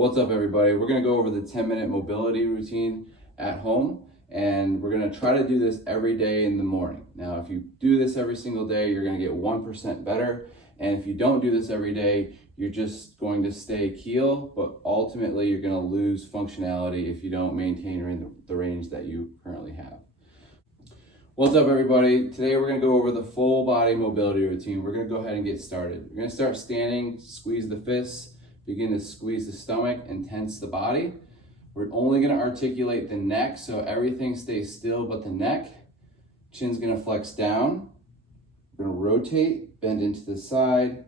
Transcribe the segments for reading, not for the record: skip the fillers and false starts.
What's up, everybody? We're going to go over the 10-minute mobility routine at home, and we're going to try to do this every day in the morning. Now, if you do this every single day, you're going to get 1% better, and if you don't do this every day, you're just going to stay keel, but ultimately you're going to lose functionality if you don't maintain the range that you currently have. What's up, everybody? Today we're going to go over the full body mobility routine. We're going to go ahead and get started. We're going to start standing, squeeze the fists, begin to squeeze the stomach and tense the body. We're only going to articulate the neck, so everything stays still but the neck. Chin's going to flex down. We're going to rotate, bend into the side,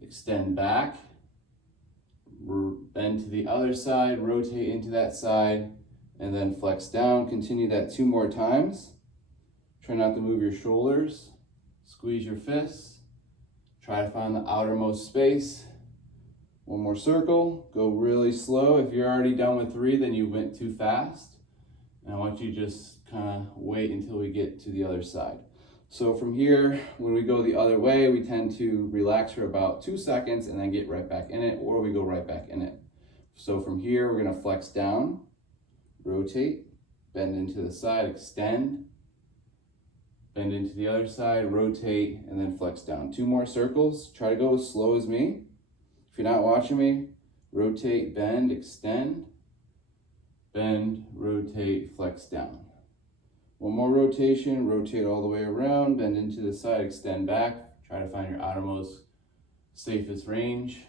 extend back, bend to the other side, rotate into that side, and then flex down. Continue that 2 more times. Try not to move your shoulders. Squeeze your fists. Try to find the outermost space. 1 more circle. Go really slow. If you're already done with 3, then you went too fast. And I want you to just kind of wait until we get to the other side. So from here, when we go the other way, we tend to relax for about 2 seconds and then get right back in it, or we go right back in it. So from here, we're going to flex down, rotate, bend into the side, extend, bend into the other side, rotate, and then flex down. 2 more circles. Try to go as slow as me. If you're not watching me, rotate, bend, extend, bend, rotate, flex down. 1 more rotation, rotate all the way around, bend into the side, extend back. Try to find your outermost safest range.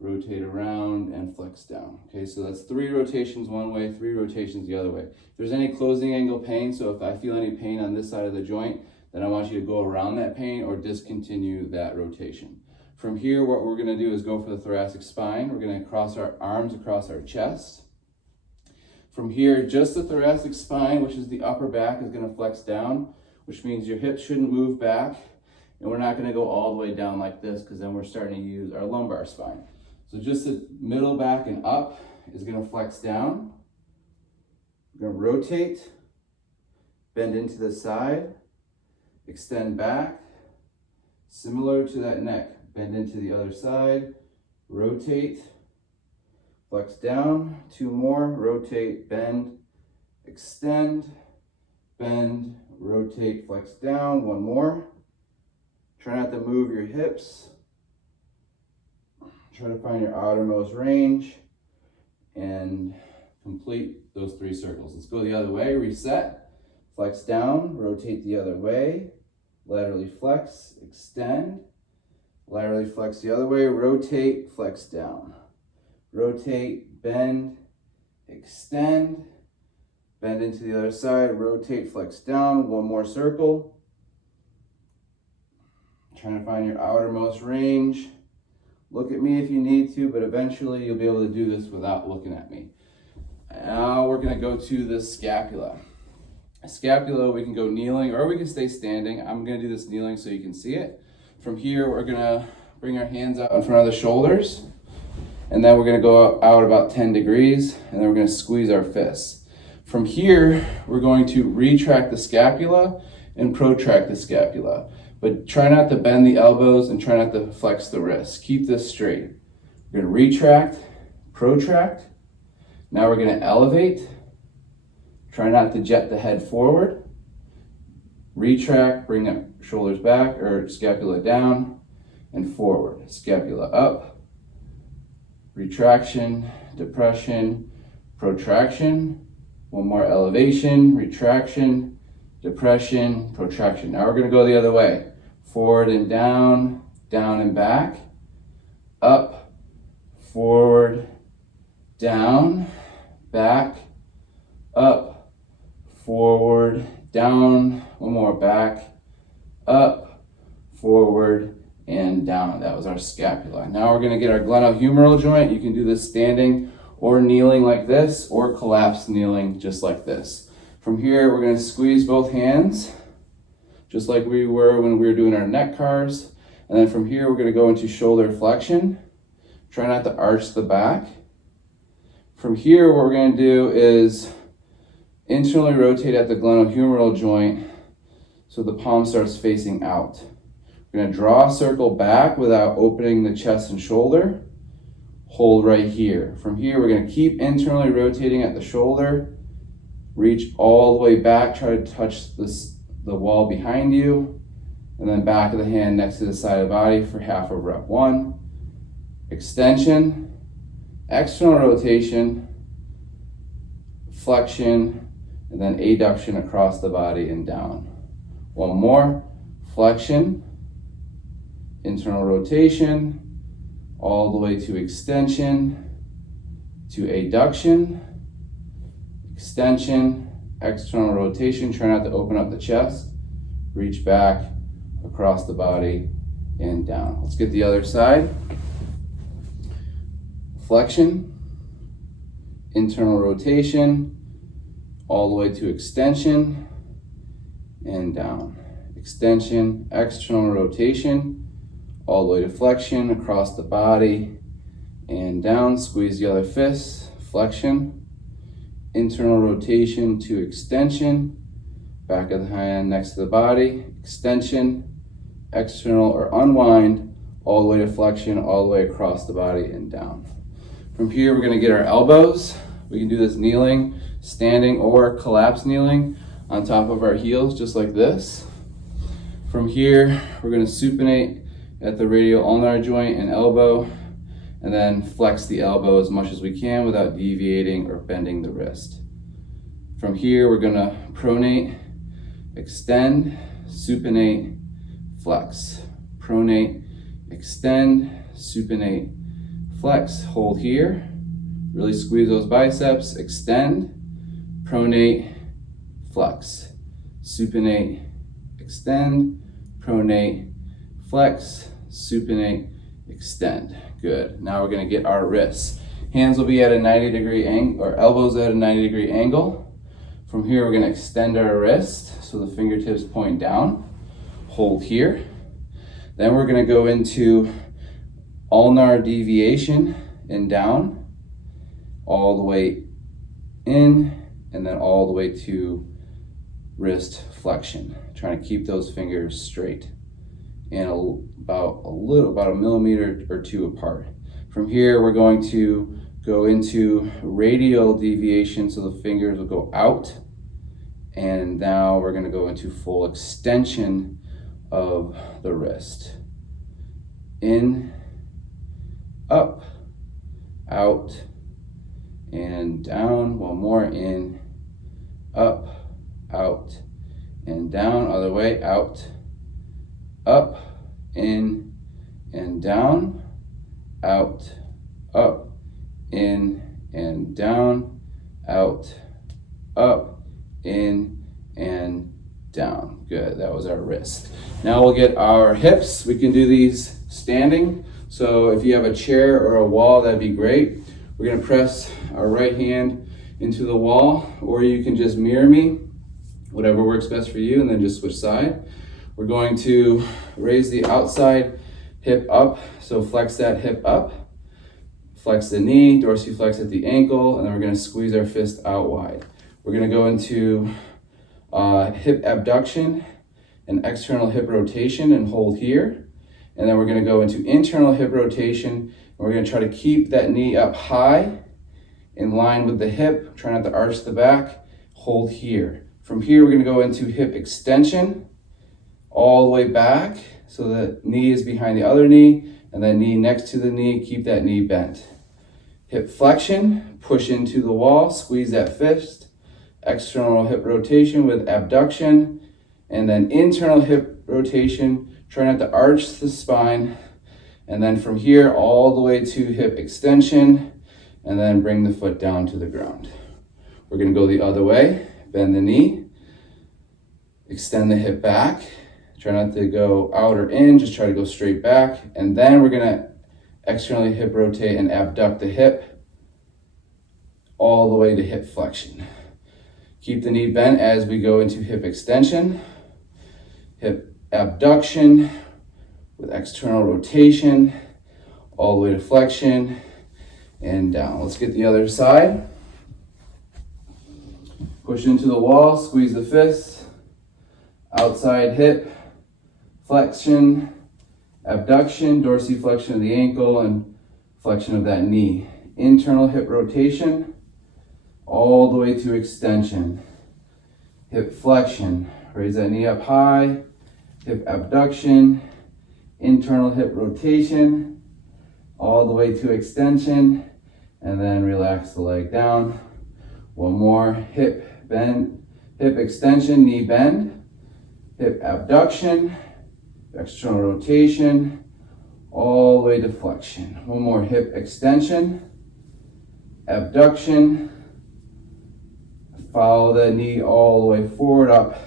Rotate around and flex down. Okay, so that's 3 rotations one way, 3 rotations the other way. If there's any closing angle pain, so if I feel any pain on this side of the joint, then I want you to go around that pain or discontinue that rotation. From here, what we're gonna do is go for the thoracic spine. We're gonna cross our arms across our chest. From here, just the thoracic spine, which is the upper back, is gonna flex down, which means your hips shouldn't move back, and we're not gonna go all the way down like this, because then we're starting to use our lumbar spine. So just the middle back and up is gonna flex down. We're gonna rotate, bend into the side, extend back, similar to that neck. Bend into the other side, rotate, flex down, 2 more, rotate, bend, extend, bend, rotate, flex down, 1 more. Try not to move your hips. Try to find your outermost range and complete those 3 circles. Let's go the other way, reset, flex down, rotate the other way, laterally flex, extend, laterally flex the other way, rotate, flex down. Rotate, bend, extend, bend into the other side, rotate, flex down, 1 more circle. Trying to find your outermost range. Look at me if you need to, but eventually you'll be able to do this without looking at me. Now we're gonna go to the scapula. Scapula, we can go kneeling or we can stay standing. I'm gonna do this kneeling so you can see it. From here, we're gonna bring our hands out in front of the shoulders, and then we're gonna go out about 10 degrees, and then we're gonna squeeze our fists. From here, we're going to retract the scapula and protract the scapula, but try not to bend the elbows and try not to flex the wrists. Keep this straight. We're gonna retract, protract. Now we're gonna elevate. Try not to jet the head forward. Retract, bring the shoulders back or scapula down and forward. Scapula up, retraction, depression, protraction. 1 more elevation, retraction, depression, protraction. Now we're gonna go the other way. Forward and down, down and back, up, forward, down, back, up, forward, down, 1 more, back, up, forward, and down. That was our scapula. Now we're gonna get our glenohumeral joint. You can do this standing or kneeling like this, or collapsed kneeling just like this. From here, we're gonna squeeze both hands, just like we were when we were doing our neck cars. And then from here, we're gonna go into shoulder flexion. Try not to arch the back. From here, what we're gonna do is internally rotate at the glenohumeral joint so the palm starts facing out. We're gonna draw a circle back without opening the chest and shoulder. hold right here. From here, we're gonna keep internally rotating at the shoulder, reach all the way back, try to touch the wall behind you, and then back of the hand next to the side of the body for half of rep. 1, extension, external rotation, flexion, and then adduction across the body and down. 1 more, flexion, internal rotation, all the way to extension, to adduction, extension, external rotation. Try not to open up the chest. Reach back across the body and down. Let's get the other side. Flexion, internal rotation, all the way to extension and down. Extension, external rotation, all the way to flexion across the body and down. Squeeze the other fist, flexion, internal rotation to extension, back of the hand next to the body, extension, external or unwind, all the way to flexion, all the way across the body and down. From here, we're gonna get our elbows. We can do this kneeling, standing, or collapse kneeling on top of our heels, just like this. From here, we're gonna supinate at the radial ulnar joint and elbow, and then flex the elbow as much as we can without deviating or bending the wrist. From here, we're gonna pronate, extend, supinate, flex. Pronate, extend, supinate, flex. Hold here, really squeeze those biceps, extend, pronate, flex. Supinate, extend, pronate, flex, supinate, extend. Good. Now we're going to get our wrists. Hands will be at a 90-degree angle, or elbows at a 90-degree angle. From here, we're going to extend our wrist so the fingertips point down. Hold here. Then we're going to go into ulnar deviation and down, all the way in, and then all the way to wrist flexion. Trying to keep those fingers straight and about a millimeter or 2 apart. From here, we're going to go into radial deviation, so the fingers will go out, and now we're going to go into full extension of the wrist. In, up, out, and down. 1 more, in, up, out, and down. Other way, out, up, in, and down, out, up, in, and down, out, up, in, and down. Good, that was our wrist. Now we'll get our hips. We can do these standing. So if you have a chair or a wall, that'd be great. We're gonna press our right hand into the wall, or you can just mirror me, whatever works best for you, and then just switch side. We're going to raise the outside hip up, so flex that hip up, flex the knee, dorsiflex at the ankle, and then we're going to squeeze our fist out wide. We're going to go into hip abduction and external hip rotation and hold here, and then we're going to go into internal hip rotation, and we're going to try to keep that knee up high in line with the hip, try not to arch the back, hold here. From here, we're going to go into hip extension, all the way back, so the knee is behind the other knee, and then knee next to the knee, keep that knee bent. Hip flexion, push into the wall, squeeze that fist, external hip rotation with abduction, and then internal hip rotation, try not to arch the spine, and then from here all the way to hip extension, and then bring the foot down to the ground. We're gonna go the other way, bend the knee, extend the hip back, try not to go out or in, just try to go straight back. And then we're gonna externally hip rotate and abduct the hip all the way to hip flexion. Keep the knee bent as we go into hip extension, hip abduction with external rotation, all the way to flexion and down. Let's get the other side. Push into the wall, squeeze the fist, outside hip, flexion, abduction, dorsiflexion of the ankle, and flexion of that knee. Internal hip rotation, all the way to extension. Hip flexion, raise that knee up high, hip abduction, internal hip rotation, all the way to extension, and then relax the leg down. One more, hip bend, hip extension, knee bend, hip abduction, external rotation, all the way to flexion. One more, hip extension, abduction, follow the knee all the way forward, up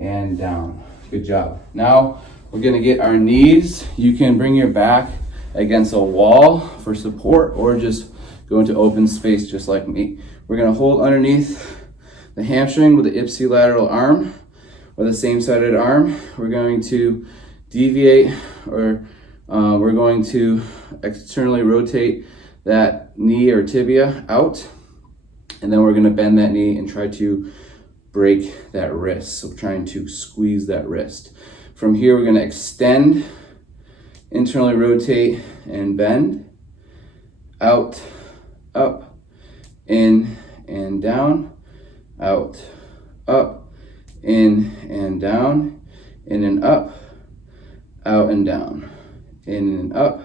and down. Good job. Now we're gonna get our knees. You can bring your back against a wall for support or just go into open space just like me. We're gonna hold underneath the hamstring with the ipsilateral arm or the same-sided arm. We're going to deviate or we're going to externally rotate that knee or tibia out, and then we're going to bend that knee and try to break that wrist. So trying to squeeze that wrist. From here, we're going to extend, internally rotate and bend, out, up, in and down, out, up, in and down, in and up, out and down, in and up,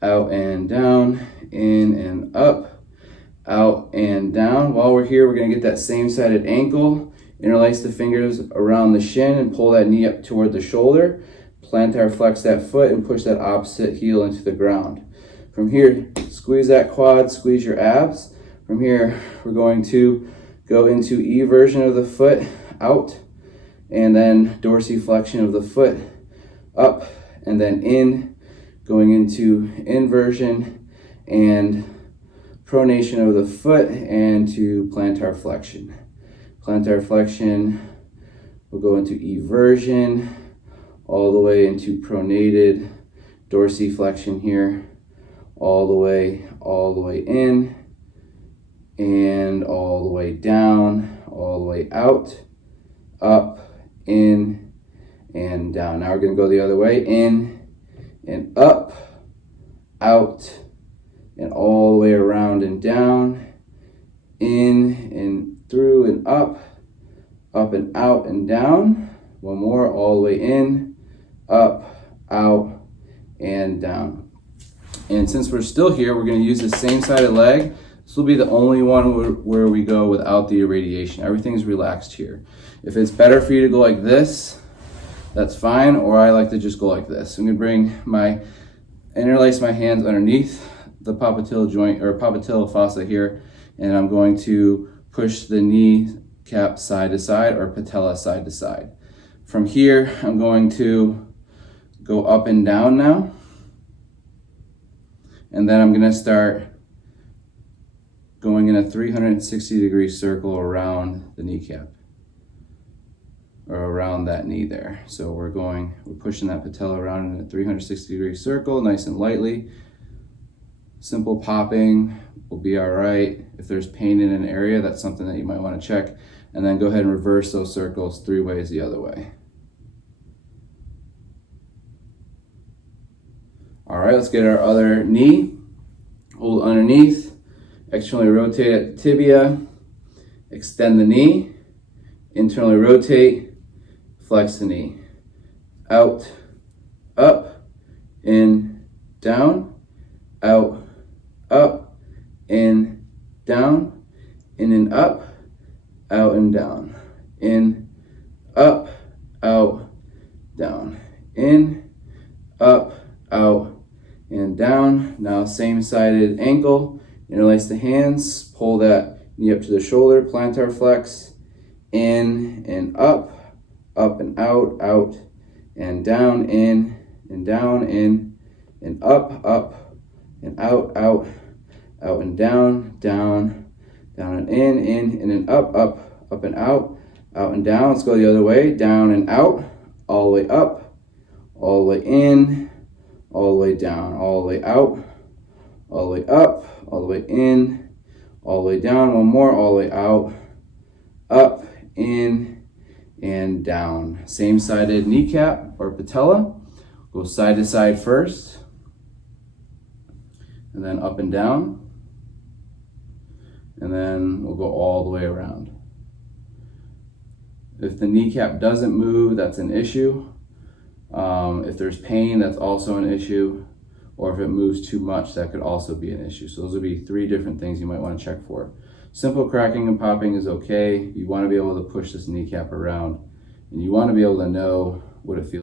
out and down, in and up, out and down. While we're here, we're going to get that same-sided ankle, interlace the fingers around the shin and pull that knee up toward the shoulder, plantar flex that foot and push that opposite heel into the ground. From here, squeeze that quad, squeeze your abs. From here, we're going to go into eversion of the foot, out, and then dorsiflexion of the foot, up, and then in, going into inversion and pronation of the foot and to plantar flexion. Plantar flexion will go into eversion, all the way into pronated dorsiflexion here, all the way in, and all the way down, all the way out, up, in, and down. Now we're going to go the other way, in and up, out, and all the way around and down, in and through and up and out and down. One more, all the way in, up, out, and down. And since we're still here, we're going to use the same-sided leg. This will be the only one where we go without the irradiation. Everything's relaxed here. If it's better for you to go like this, that's fine, or I like to just go like this. I'm gonna interlace my hands underneath the popliteal joint or popliteal fossa here, and I'm going to push the knee cap side to side or patella side to side. From here, I'm going to go up and down now, and then I'm gonna start going in a 360-degree circle around the kneecap, or around that knee there. So we're pushing that patella around in a 360-degree circle, nice and lightly. Simple popping will be all right. If there's pain in an area, that's something that you might want to check. And then go ahead and reverse those circles 3 ways the other way. All right, let's get our other knee. Hold underneath. Externally rotate at the tibia, extend the knee, internally rotate, flex the knee, out, up, in, down, out, up, in, down, in and up, out and down, in, up, out, down, in, up, out, and down. Now same-sided ankle. Interlace the hands, pull that knee up to the shoulder, plantar flex, in and up and out, out and down, in and down, in and up and out, out and down, down and in and up and out and down. Let's go the other way, down and out, all the way up, all the way in, all the way down, all the way out, all the way up, all the way in, all the way down. One more, all the way out, up, in, and down. Same-sided kneecap or patella. Go side to side first. and then up and down, and then we'll go all the way around. If the kneecap doesn't move, that's an issue. If there's pain, that's also an issue. Or if it moves too much, that could also be an issue. So those would be 3 different things you might want to check for. Simple cracking and popping is okay. You want to be able to push this kneecap around, and you want to be able to know what it feels like.